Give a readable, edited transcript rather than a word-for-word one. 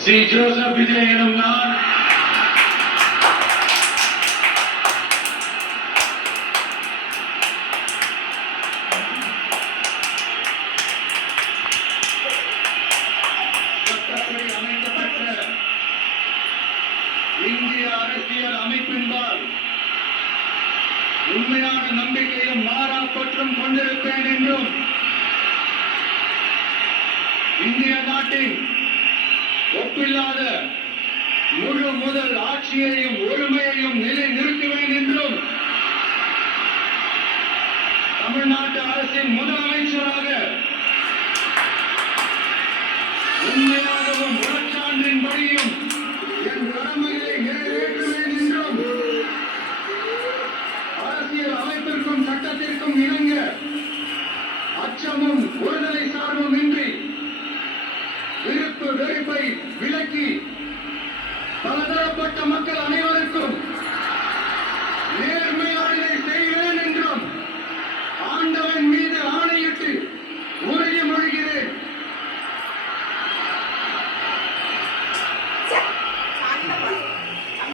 C. Joseph Vijay எனும் நான் சட்டப்படி அமைக்கப்பட்ட இந்திய அரசியல் அமைப்பின்பால் உண்மையான நம்பிக்கையும் மாறா பற்றும் கொண்டிருப்பேன் என்றும் இந்திய நாட்டின் ஒப்பில்லாத முழு முதல் ஆட்சியையும் ஒருமையையும் நிலைநிறுத்துவேன் என்றும் தமிழ்நாட்டு அரசின் முதலமைச்சராக உண்மையாகவும் உரச்சான்றின்படியும் என் கடமையை நிறைவேற்றுவேன் என்றும் அரசியல் அமைப்பிற்கும் சட்டத்திற்கும் இணங்க அச்சமும் ஒருதலை சார்பும் இன்றி விருப்பு வெறுப்பை விலக்கி பலதரப்பட்ட மக்கள் அனைவருக்கும்